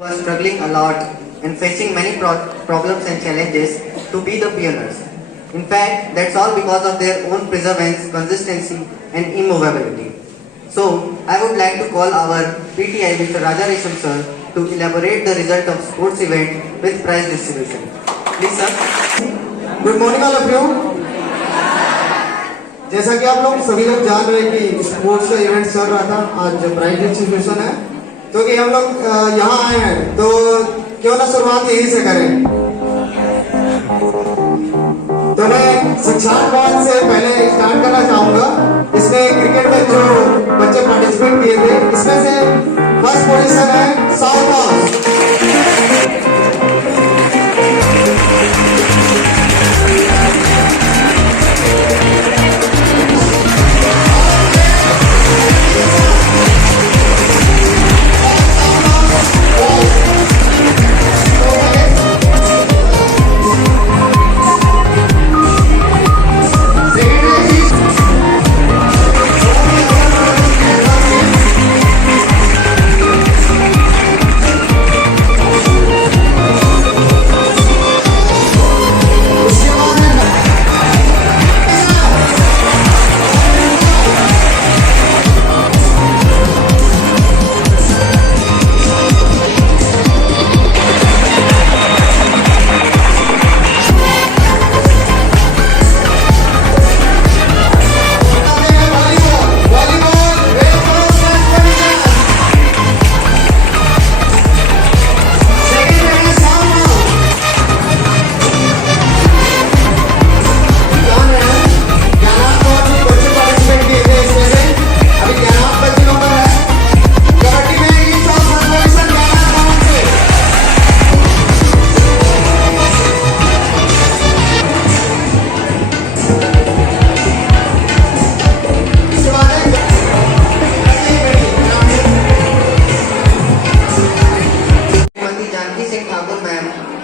were struggling a lot and facing many problems and challenges to be the pioneers. In fact, that's all because of their own perseverance, consistency and immovability. So, I would like to call our PTI Mr. Raja Resham sir to elaborate the result of sports event with prize distribution. Please sir. Good morning all of you. जैसा कि आप लोग सभी लोग जान रहे हैं कि स्पोर्ट्स का इवेंट चल रहा था, आज प्राइज डिस्ट्रीब्यूशन है, तो कि हम लोग यहाँ आए हैं तो क्यों ना शुरुआत यहीं से करें। तो मैं शिक्षार्थ से पहले स्टार्ट करना चाहूंगा। इसमें क्रिकेट में जो बच्चे पार्टिसिपेट किए थे, इसमें से फर्स्ट पोजीशन है south house.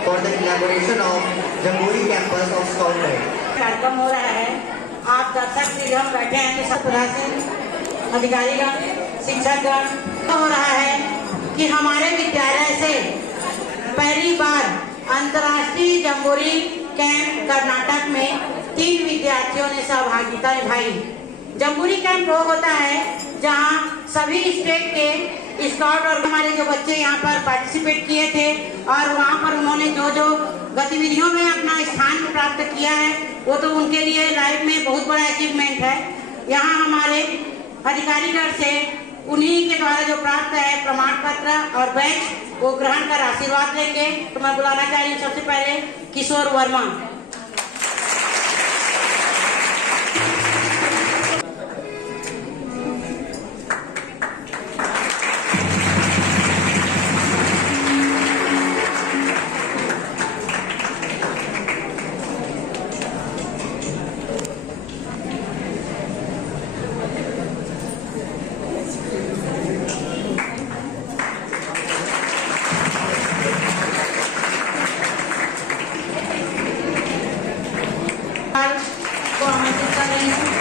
for the elaboration of Jamboree campus of Scout Guide. कार्यक्रम हो रहा है। आप दर्शक से हम बैठे हैं तो सब प्रशासन अधिकारीगण शिक्षकगण हो रहा है कि हमारे विद्यालय से पहली बार अंतर्राष्ट्रीय जम्बोरी कैंप कर्नाटक में 3 विद्यार्थियों ने सहभागिता निभाई। जम्बोरी कैंप वो होता है जहां सभी स्टेट के स्काउट और हमारे जो बच्चे यहाँ पर पार्टिसिपेट किए थे और वहाँ पर उन्होंने जो जो गतिविधियों में अपना स्थान प्राप्त किया है वो तो उनके लिए लाइफ में बहुत बड़ा अचीवमेंट है। यहाँ हमारे अधिकारीगण से उन्हीं के द्वारा जो प्राप्त है प्रमाण पत्र और बैच वो ग्रहण कर आशीर्वाद लेंगे। तो मैं बुलाना चाह रही हूँ सबसे पहले किशोर वर्मा। को आमंत्रित कर रही हूँ।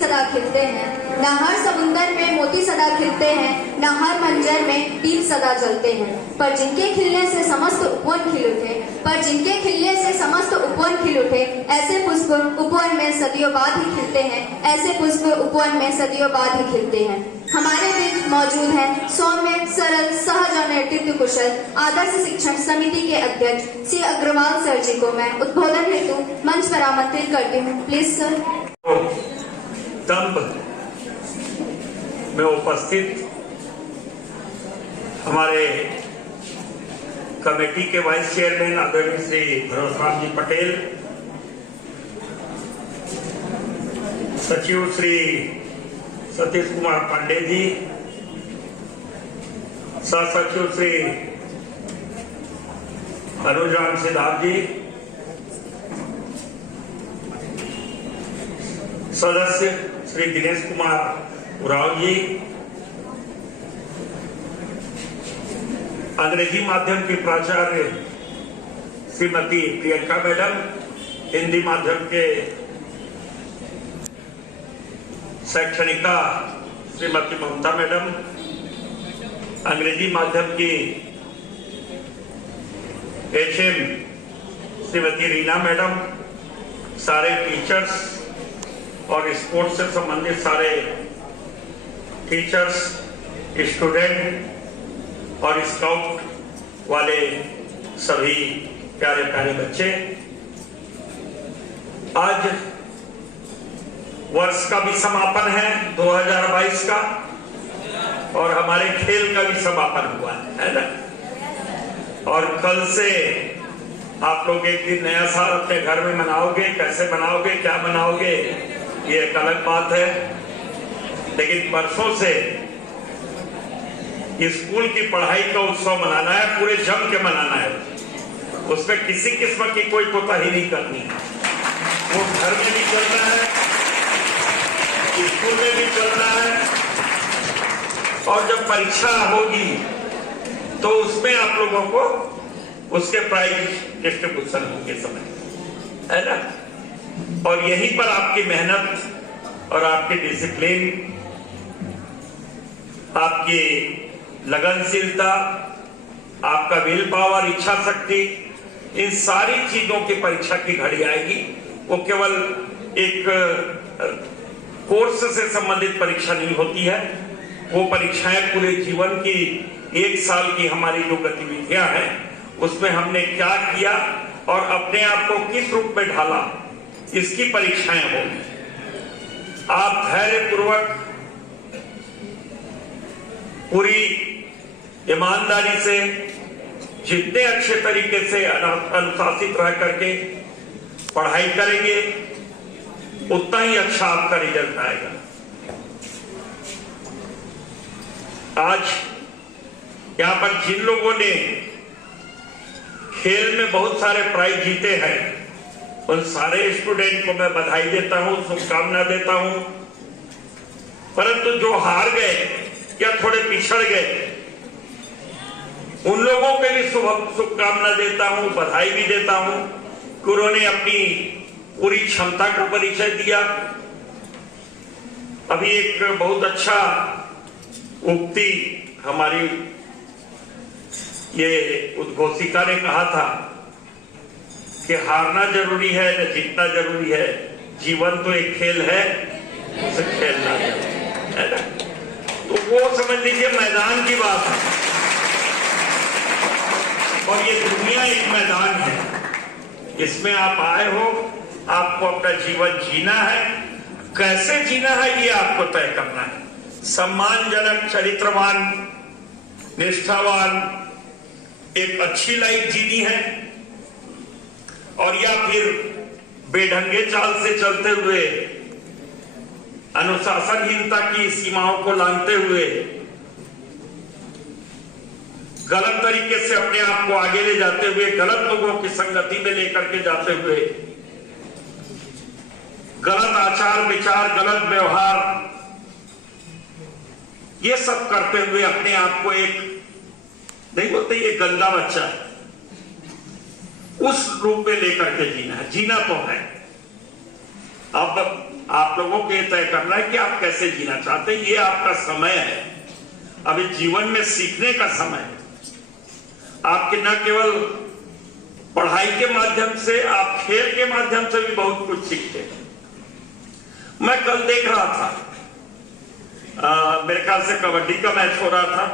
सदा खिलते हैं, न हर समुंदर में मोती सदा खिलते हैं, न हर मंजर में दीप सदा जलते हैं। पर जिनके खिलने से समस्त उपवन खिल उठे, पर जिनके खिलने से समस्त उपवन खिल उठे, ऐसे पुष्प उपवन में सदियों बाद ही खिलते हैं, ऐसे पुष्प उपवन में सदियों बाद ही खिलते हैं। हमारे बीच मौजूद हैं सौम्य, सरल, सहज और नेतृत्व कुशल आदर्श शिक्षण समिति के अध्यक्ष श्री अग्रवाल सर जी को मैं उद्बोधन हेतु मंच पर आमंत्रित करती हूँ। Please sir. दंब में उपस्थित हमारे कमेटी के वाइस चेयरमैन आदरणीय श्री भरत राम जी पटेल, सचिव श्री सतीश कुमार पांडे जी, सह सचिव श्री अनुज राम सिद्धार्थ जी, सदस्य श्री दिनेश कुमार उराव जी, अंग्रेजी माध्यम की प्राचार्य श्रीमती प्रियंका मैडम, हिंदी माध्यम के शैक्षणिका श्रीमती ममता मैडम, अंग्रेजी माध्यम की HM श्रीमती रीना मैडम, सारे टीचर्स और स्पोर्ट्स से संबंधित सारे टीचर्स, स्टूडेंट और स्काउट वाले सभी प्यारे प्यारे बच्चे, आज वर्ष का भी समापन है 2022 का और हमारे खेल का भी समापन हुआ है ना। और कल से आप लोग एक दिन नया साल अपने घर में मनाओगे, कैसे मनाओगे, क्या मनाओगे, ये एक अलग बात है। लेकिन परसों से स्कूल की पढ़ाई का उत्सव मनाना है, पूरे जम के मनाना है। उसमें किसी किस्म की कोई कोताही नहीं करनी है। वो घर में भी चलना है, स्कूल में भी चलना है, और जब परीक्षा होगी तो उसमें आप लोगों को उसके प्राइज डिस्ट्रीब्यूशन होंगे समय, है ना। और यहीं पर आपकी मेहनत और आपकी डिसिप्लिन, आपकी लगनशीलता, आपका विल पावर, इच्छा शक्ति, इन सारी चीजों की परीक्षा की घड़ी आएगी। वो केवल एक कोर्स से संबंधित परीक्षा नहीं होती है, वो परीक्षाएं पूरे जीवन की, एक साल की हमारी जो गतिविधियां हैं उसमें हमने क्या किया और अपने आप को किस रूप में ढाला, इसकी परीक्षाएं होंगी। आप धैर्यपूर्वक, पूरी ईमानदारी से, जितने अच्छे तरीके से अनुशासित रह करके पढ़ाई करेंगे उतना ही अच्छा आपका रिजल्ट आएगा। आज यहां पर जिन लोगों ने खेल में बहुत सारे प्राइज जीते हैं उन सारे स्टूडेंट को मैं बधाई देता हूं, शुभकामना देता हूं। परंतु जो हार गए या थोड़े पिछड़ गए उन लोगों के भी शुभकामना देता हूं, बधाई भी देता हूं कि उन्होंने अपनी पूरी क्षमता का परिचय दिया। अभी एक बहुत अच्छा उक्ति हमारी ये उद्घोषिका ने कहा था कि हारना जरूरी है न जीतना जरूरी है, जीवन तो एक खेल है, उसे खेलना है ना। तो वो समझ लीजिए मैदान की बात है और ये दुनिया एक मैदान है, इसमें आप आए हो, आपको अपना जीवन जीना है। कैसे जीना है ये आपको तय करना है। सम्मानजनक, चरित्रवान, निष्ठावान एक अच्छी लाइफ जीनी है, और या फिर बेढंगे चाल से चलते हुए, अनुशासनहीनता की सीमाओं को लांघते हुए, गलत तरीके से अपने आप को आगे ले जाते हुए, गलत लोगों की संगति में लेकर के जाते हुए, गलत आचार विचार, गलत व्यवहार, ये सब करते हुए अपने आप को एक, नहीं बोलते ये गंदा बच्चा है, उस रूप में लेकर के जीना है। जीना तो है, अब आप लोगों को यह तय करना है कि आप कैसे जीना चाहते हैं। ये आपका समय है, अभी जीवन में सीखने का समय है। आपके न केवल पढ़ाई के माध्यम से, आप खेल के माध्यम से भी बहुत कुछ सीखते हैं। मैं कल देख रहा था, मेरे ख्याल से कबड्डी का मैच हो रहा था,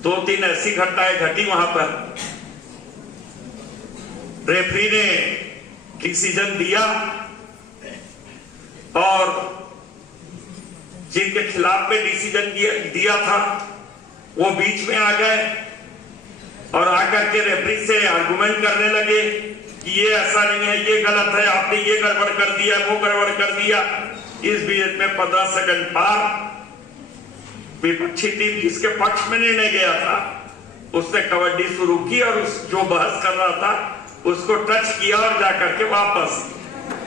2-3 ऐसी घटनाएं घटी वहां पर। रेफरी ने डिसीजन दिया और जिनके खिलाफ में डिसीजन दिया था वो बीच में आ गए और जाकर के रेफरी से आर्गुमेंट करने लगे कि ये ऐसा नहीं है, ये गलत है, आपने ये गड़बड़ कर दिया, वो गड़बड़ कर दिया। इस बीच में 15 सेकंड पार विपक्षी टीम जिसके पक्ष में निर्णय गया था उसने कबड्डी शुरू की और उस जो बहस कर रहा था उसको टच किया और जाकर के वापस,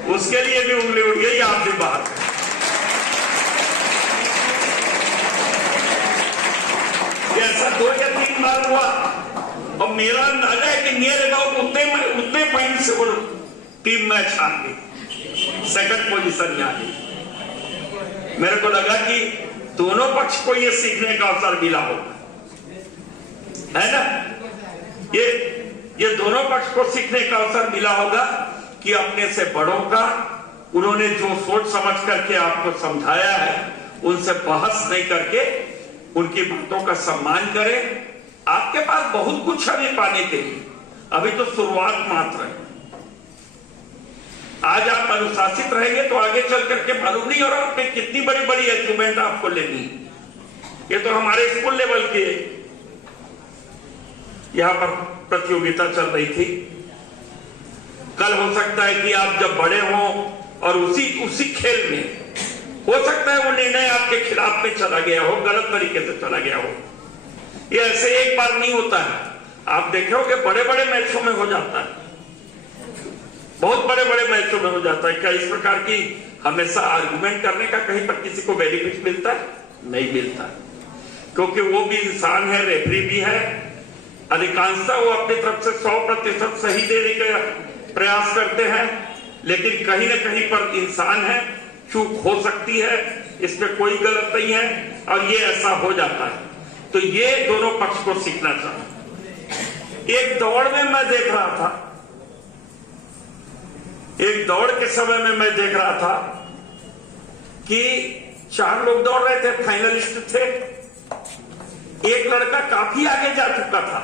उसके लिए भी उंगली उठ गई, आप भी बाहर। ऐसा 2 या 3 बार हुआ और मेरा अंदाजा है कि नियर अबाउट उतने पॉइंट से वो टीम मैच हार गई, सेकंड पोजीशन में आ गई। मेरे को लगा कि दोनों पक्ष को ये सीखने का अवसर मिला होगा, है ना? ये दोनों पक्ष को सीखने का अवसर मिला होगा कि अपने से बड़ों का उन्होंने जो सोच समझ करके आपको समझाया है उनसे बहस नहीं करके उनकी बातों का सम्मान करें। आपके पास बहुत कुछ अभी पाने के लिए, अभी तो शुरुआत मात्र है। आज आप अनुशासित रहेंगे तो आगे चल करके मालूम नहीं हो रहा आपने कितनी बड़ी बड़ी अचीवमेंट आपको लेनी है। ये तो हमारे स्कूल लेवल के यहां पर प्रतियोगिता चल रही थी। कल हो सकता है कि आप जब बड़े हों और उसी खेल में हो सकता है वो निर्णय आपके खिलाफ में चला गया हो, गलत तरीके से चला गया हो। ये ऐसे एक बार नहीं होता है, आप देखे होंगे बड़े बड़े मैचों में हो जाता है, बहुत बड़े बड़े मैचों में हो जाता है। क्या इस प्रकार की हमेशा आर्गुमेंट करने का कहीं पर किसी को बेनिफिट मिलता है? नहीं मिलता, क्योंकि वो भी इंसान है, रेफरी भी है। अधिकांशतः वो अपनी तरफ से 100% सही देने का प्रयास करते हैं, लेकिन कहीं ना कहीं पर इंसान है, चूक हो सकती है, इसमें कोई गलत नहीं है और ये ऐसा हो जाता है। तो ये दोनों पक्ष को सीखना चाहिए। एक दौड़ में मैं देख रहा था, एक दौड़ के समय में मैं देख रहा था कि 4 लोग दौड़ रहे थे, फाइनलिस्ट थे। एक लड़का काफी आगे जा चुका था,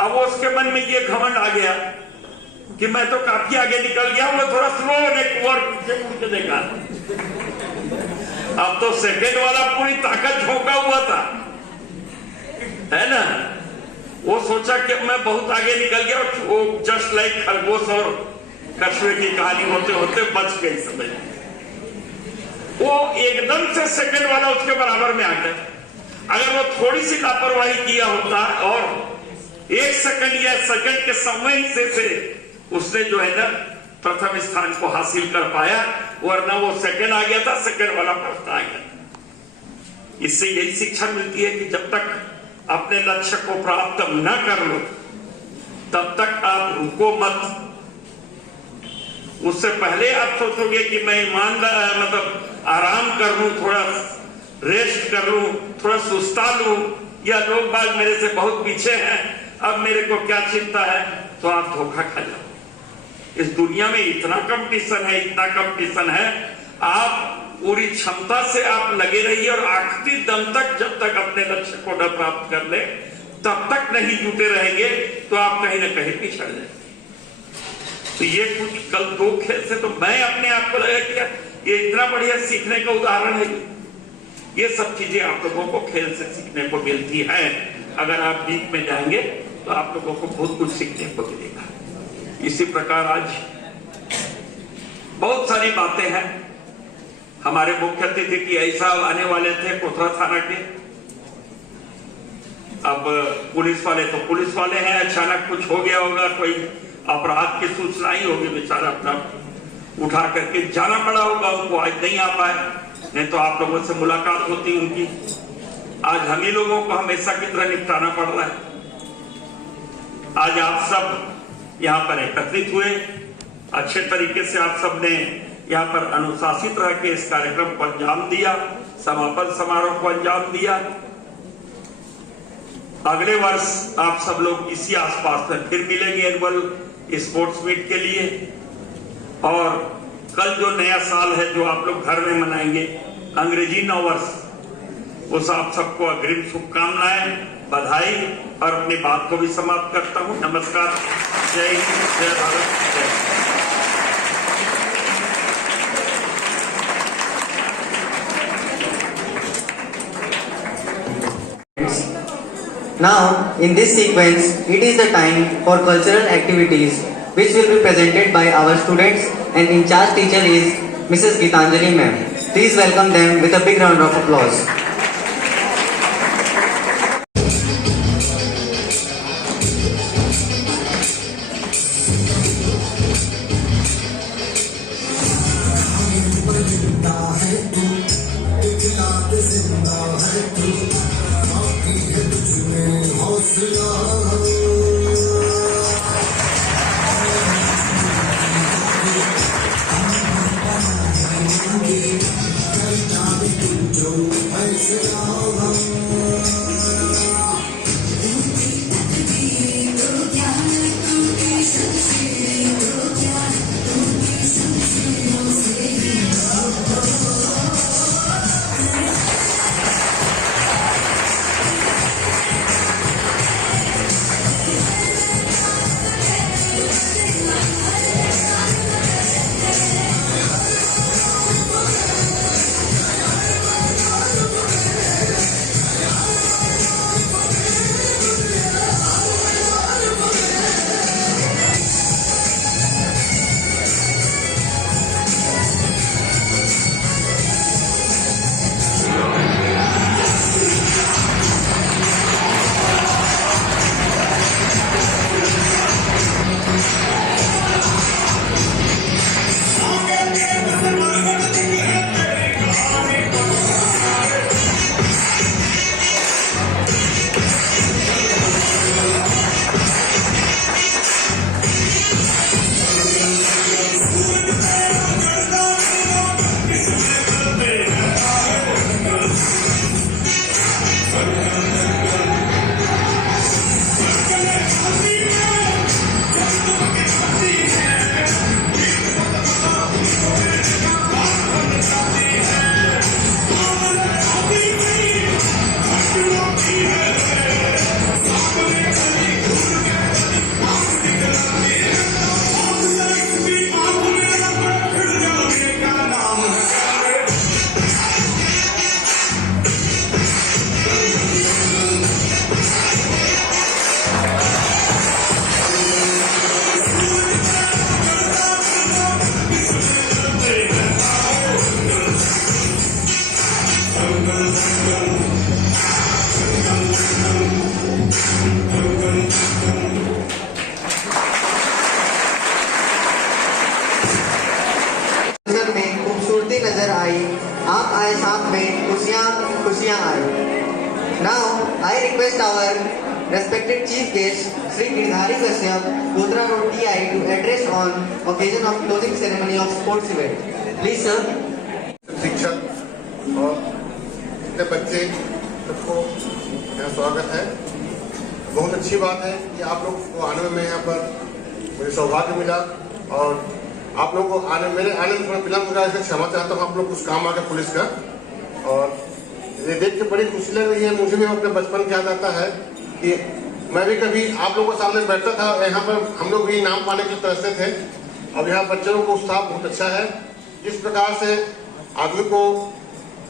अब उसके मन में ये घमंड आ गया कि मैं तो काफी आगे निकल गया, वो थोड़ा स्लो होने को देखा। अब तो सेकंड वाला पूरी ताकत झोंका हुआ था, है ना? वो सोचा कि मैं बहुत आगे निकल गया और वो जस्ट लाइक खरगोश और कछुए की कहानी होते होते बच गई समय। वो एकदम से सेकंड वाला उसके बराबर में आ गया। अगर वो थोड़ी सी लापरवाही किया होता और 1 सेकंड या सेकंड के समय से उसने जो है ना प्रथम स्थान को हासिल कर पाया, वरना वो सेकंड आ गया था, सेकंड वाला फर्स्ट आ गया। इससे यही शिक्षा मिलती है कि जब तक अपने लक्ष्य को प्राप्त न कर लो तब तक आप रुको मत। उससे पहले आप सोचोगे कि मैं ईमानदार मतलब आराम कर लूं, थोड़ा रेस्ट कर लूं, थोड़ा सुस्ता लूं, या लोग बाग मेरे से बहुत पीछे हैं, अब मेरे को क्या चिंता है, तो आप धोखा खा जाओ। इस दुनिया में इतना कंपटीशन है, इतना कंपटीशन है, आप पूरी क्षमता से आप लगे रहिए और आखिरी दम तक, जब तक अपने लक्ष्य को न प्राप्त कर ले तब तक नहीं जुटे रहेंगे तो आप कहीं ना कहीं पिछड़ जाएंगे। तो ये कुछ कल 2 खेल से तो मैं अपने आप को लगा कि ये इतना बढ़िया सीखने का उदाहरण है। ये सब चीजें आप लोगों को खेल से सीखने को मिलती है। अगर आप डीप में जाएंगे तो आप लोगों को बहुत कुछ सीखने को मिलेगा। इसी प्रकार आज बहुत सारी बातें हैं। हमारे मुख्य अतिथि की ऐसा आने वाले थे कोतरा थाना के, अब पुलिस वाले तो पुलिस वाले हैं, अचानक कुछ हो गया होगा, कोई अपराध की सूचना ही होगी, बेचारा अपना उठा करके जाना पड़ा होगा उनको, आज नहीं आ पाए, नहीं तो आप लोगों से मुलाकात होती उनकी। आज हम ही लोगों को हमेशा की तरह निपटाना पड़ रहा है। आज आप सब यहाँ पर एकत्रित हुए, अच्छे तरीके से आप सब ने यहाँ पर अनुशासित रह के इस कार्यक्रम को अंजाम दिया, समापन समारोह को अंजाम दिया। अगले वर्ष आप सब लोग इसी आसपास में फिर मिलेंगे एनुअल स्पोर्ट्स मीट के लिए। और कल जो नया साल है जो आप लोग घर में मनाएंगे, अंग्रेजी नव वर्ष, उस आप सबको अग्रिम शुभकामनाएं, बधाई और अपनी बात को भी समाप्त करता हूं। नमस्कार, जय हिंद, जय भारत, जय। Now, in this sequence, it is the time for cultural activities which will be presented by our students, and in charge teacher is Mrs. Gitanjali ma'am. Please welcome them with a big round of applause. में खूबसूरती नजर आई, आप आए साथ में खुशियां आई. Now I request our respected chief guest Sri Girdhari Kashyap, Kodra Road TI, to address on occasion of closing ceremony of sports event. Please sir. शिक्षक और जितने बच्चे सबको यहाँ स्वागत है. बहुत अच्छी बात है कि आप लोग को आने में यहाँ पर मुझे सौभाग्य मिला, और आप लोग को मेरे आने में थोड़ा विलम्ब हो रहा है, क्षमा चाहता हूँ. आप लोग कुछ काम आ गया पुलिस का, और ये देख के बड़ी खुशी लग रही है. मुझे भी अपने बचपन की याद आता है कि मैं भी कभी आप लोगों के सामने बैठता था. यहाँ पर हम लोग भी इनाम पाने के लिए तरसते थे. अब यहाँ बच्चों को उत्साह बहुत अच्छा है. जिस प्रकार से आदमी को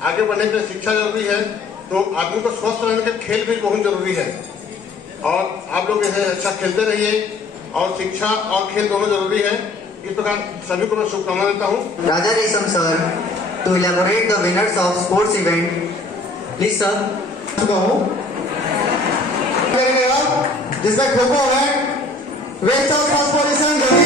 आगे बढ़ने के लिए शिक्षा जरूरी है, तो आदमी को स्वस्थ रहने के खेल भी बहुत जरूरी है. और आप लोग यह अच्छा खेलते रहिए, और शिक्षा और खेल दोनों जरूरी है. इस प्रकार सभी को मैं शुभकामनाएं देता हूँ. Raja Resham sir to elaborate the winners of sports event. Please sir. जिसमें खो खो है, वेस्ट ऑफ फर्स्ट पोजीशन जल्दी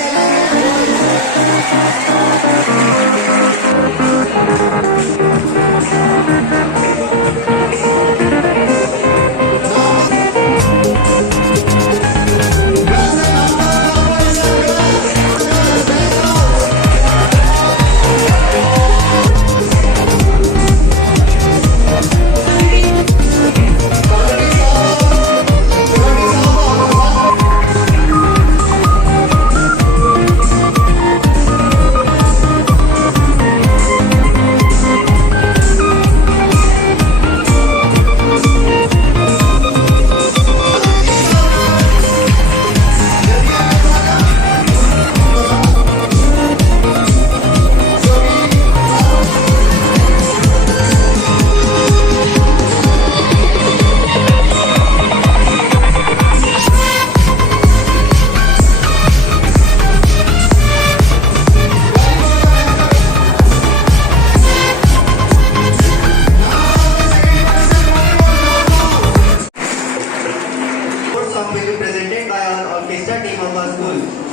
our school.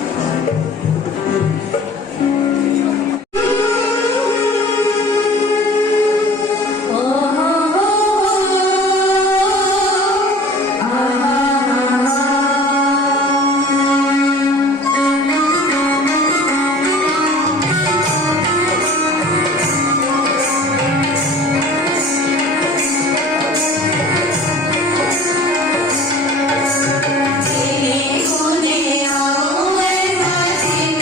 कोने आओ ऐसा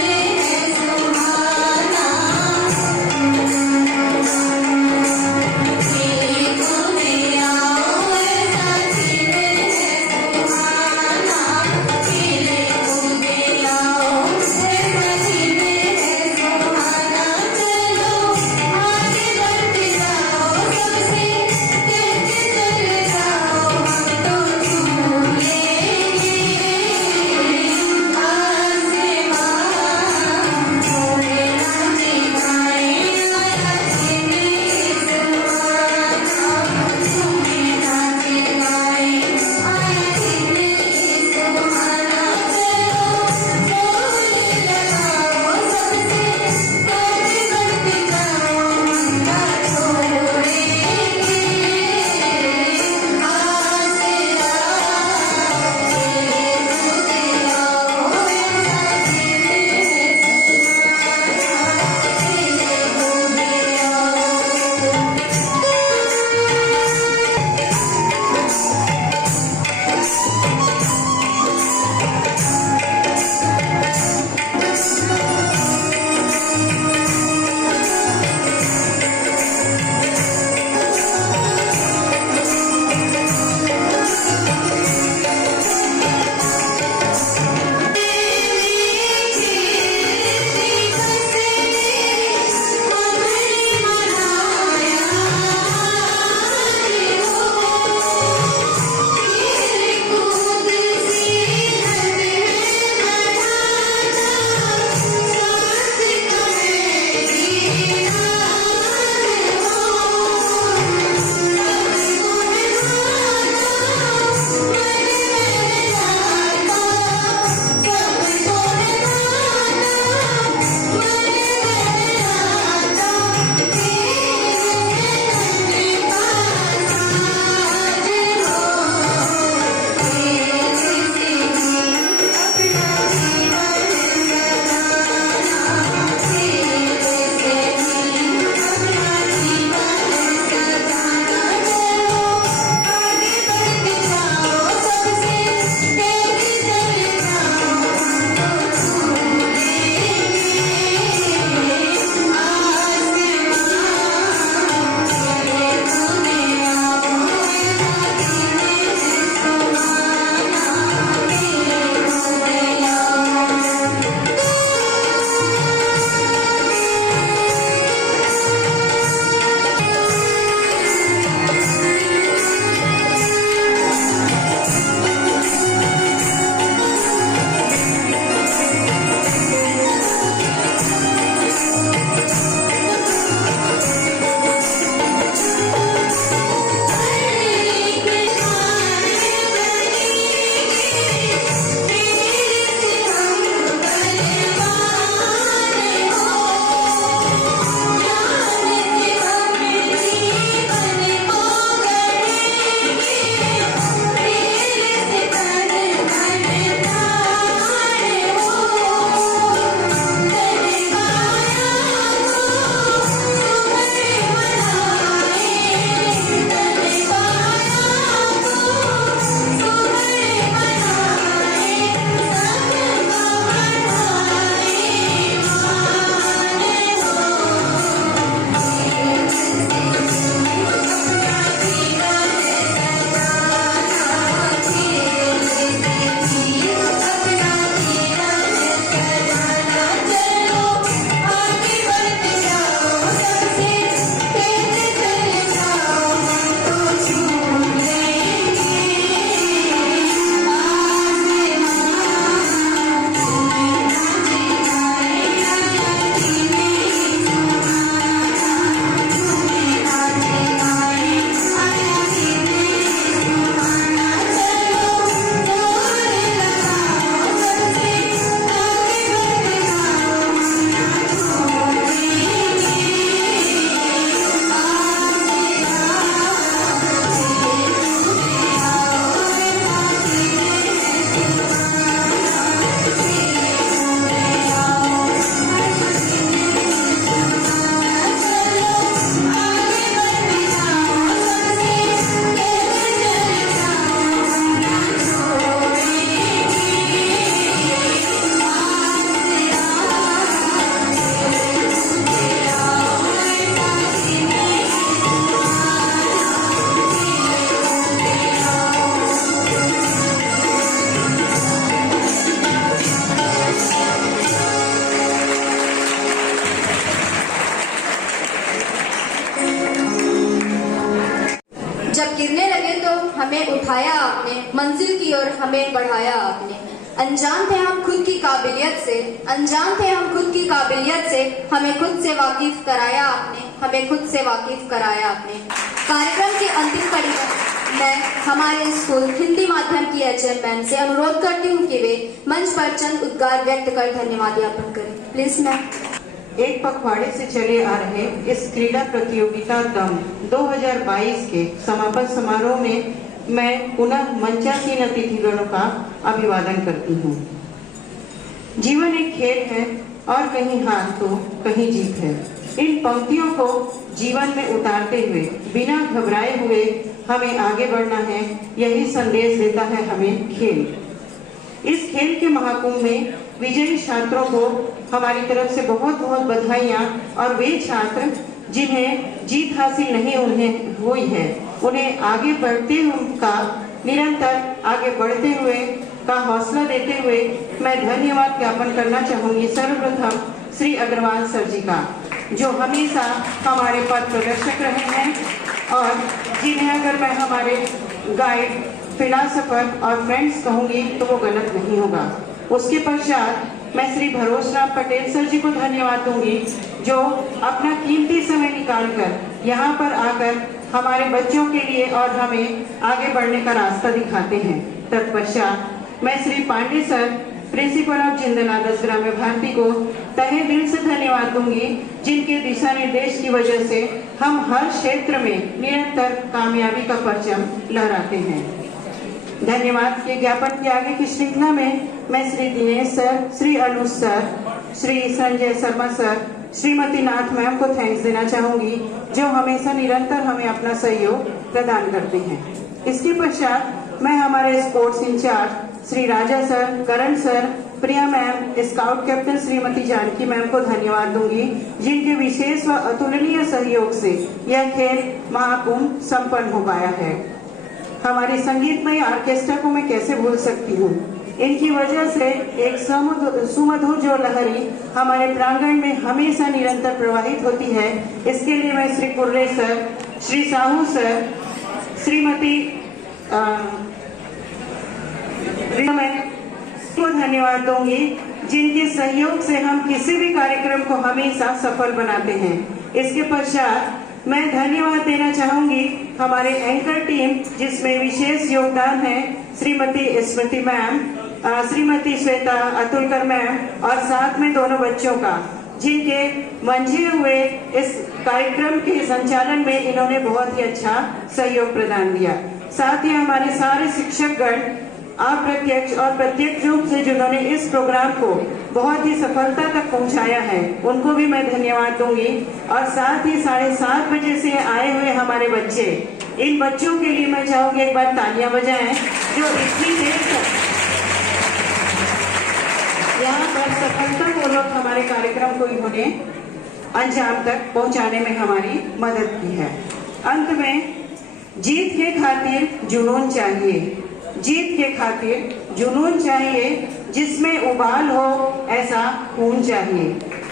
की ओर हमें बढ़ाया आपने। अनजान थे हम खुद की काबिलियत से, अनजान थे हम खुद की काबिलियत से, हमें खुद से वाकिफ कराया आपने, हमें खुद से वाकिफ कराया आपने। कार्यक्रम के अंतिम कड़ी में मैं हमारे स्कूल हिंदी माध्यम की HM मैम से अनुरोध करती हूँ कि वे मंच पर चंद उद्गार व्यक्त कर धन्यवाद ज्ञापन करें। Please ma'am. एक पखवाड़े से चले आ रहे इस क्रीड़ा प्रतियोगिता दम 2022 के समापन समारोह में मैं पुनः मंचासीन अतिथिगणों का अभिवादन करती हूँ। जीवन एक खेल है और कहीं हार तो कहीं जीत है। इन पंक्तियों को जीवन में उतारते हुए बिना घबराए हुए हमें आगे बढ़ना है, यही संदेश देता है हमें खेल। इस खेल के महाकुंभ में विजयी छात्रों को हमारी तरफ से बहुत बहुत बधाइयाँ, और वे छात्र जिन्हें जीत हासिल नहीं हुई है उन्हें आगे बढ़ते का निरंतर आगे बढ़ते हुए का हौसला देते हुए मैं धन्यवाद ज्ञापन करना चाहूंगी सर्वप्रथम श्री अग्रवाल सर जी का, जो हमेशा हमारे पथ प्रदर्शक रहे हैं और जिन्हें अगर मैं हमारे गाइड, फिलोसोफर और फ्रेंड्स कहूंगी तो वो गलत नहीं होगा। उसके पश्चात मैं श्री भरोसराम पटेल सर जी को धन्यवाद दूंगी, जो अपना कीमती समय निकालकर यहाँ पर आकर हमारे बच्चों के लिए और हमें आगे बढ़ने का रास्ता दिखाते हैं। तत्पश्चात मैं Shri Pandey sir, principal of Jindal Adarsh Gramya Bharati को तहे दिल से धन्यवाद दूंगी, जिनके दिशा निर्देश की वजह से हम हर क्षेत्र में निरंतर कामयाबी का परचम लहराते हैं। धन्यवाद के ज्ञापन के आगे की श्रृंखला में मैं श्री दिनेश सर, श्री अनुज सर, श्री संजय शर्मा सर, श्रीमती नाथ मैम को थैंक्स देना चाहूंगी, जो हमेशा निरंतर हमें अपना सहयोग प्रदान करते हैं। इसके पश्चात मैं हमारे sports incharge Shri Raja sir, Karan sir, Priya ma'am, scout captain Shrimati Janaki ma'am को धन्यवाद दूंगी, जिनके विशेष व अतुलनीय सहयोग से यह खेल महाकुंभ संपन्न हो पाया है। हमारी संगीतमय ऑर्केस्ट्रा को मैं कैसे भूल सकती हूँ। इनकी वजह से एक सुमधुर जो लहरी हमारे प्रांगण में हमेशा निरंतर प्रवाहित होती है। इसके लिए मैं श्री कुर्रे सर, श्री साहू सर, श्रीमती को धन्यवाद दूंगी, जिनके सहयोग से हम किसी भी कार्यक्रम को हमेशा सफल बनाते हैं। इसके पश्चात मैं धन्यवाद देना चाहूंगी हमारे एंकर टीम, जिसमें विशेष योगदान है श्रीमती स्मृति मैम, श्रीमती श्वेता अतुलकर मैम और साथ में दोनों बच्चों का, जिनके मंझे हुए इस कार्यक्रम के संचालन में इन्होंने बहुत ही अच्छा सहयोग प्रदान दिया। साथ ही हमारे सारे शिक्षकगण अप्रत्यक्ष और प्रत्यक्ष रूप से जिन्होंने इस प्रोग्राम को बहुत ही सफलता तक पहुंचाया है, उनको भी मैं धन्यवाद दूंगी। और साथ ही 7:30 बजे से आए हुए हमारे बच्चे, इन बच्चों के लिए मैं चाहूंगी एक बार तालियां बजाएं, जो इतनी देर तक यहाँ पर सफलतापूर्वक हमारे कार्यक्रम को इन्होंने अंजाम तक पहुंचाने में हमारी मदद की है। अंत में, जीत के खातिर जुनून चाहिए, जीत के खातिर जुनून चाहिए, जिसमें उबाल हो ऐसा खून चाहिए।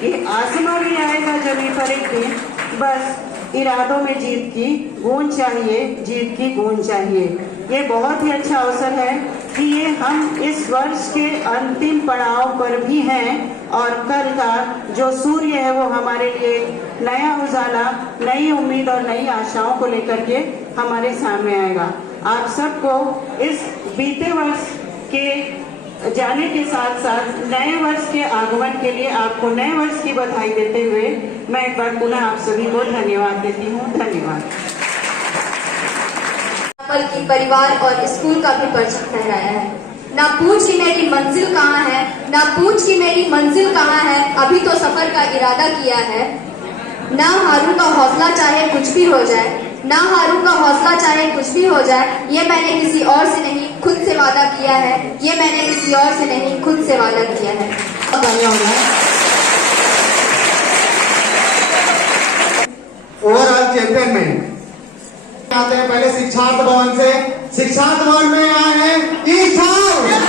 ये आसमां भी आएगा जमीन पर एक दिन, बस इरादों में जीत की गूंज चाहिए, जीत की गूंज चाहिए। ये बहुत ही अच्छा अवसर है कि ये हम इस वर्ष के अंतिम पड़ाव पर भी हैं, और कल का जो सूर्य है वो हमारे लिए नया उजाला, नई उम्मीद और नई आशाओं को लेकर के हमारे सामने आएगा। आप सबको इस बीते वर्ष के जाने के साथ साथ नए वर्ष के आगमन के लिए आपको नए वर्ष की बधाई देते हुए मैं एक बार पुनः आप सभी को धन्यवाद देती हूँ। धन्यवाद। बल्कि परिवार और स्कूल का भी परचम फहराया है। ना पूछ कि मेरी मंजिल कहाँ है, ना पूछ कि मेरी मंजिल कहाँ है, अभी तो सफर का इरादा किया है। ना हारूं का हौसला चाहे कुछ भी हो जाए, ना हारूं का हौसला चाहे कुछ भी हो जाए, ये मैंने किसी और से नहीं खुद से वादा किया है, ये मैंने किसी और से नहीं खुद से वादा किया है। ओवरऑल चैंपियन में आते हैं पहले शिक्षार्थ भवन से। शिक्षार्थ भवन में आए हैं ईशान।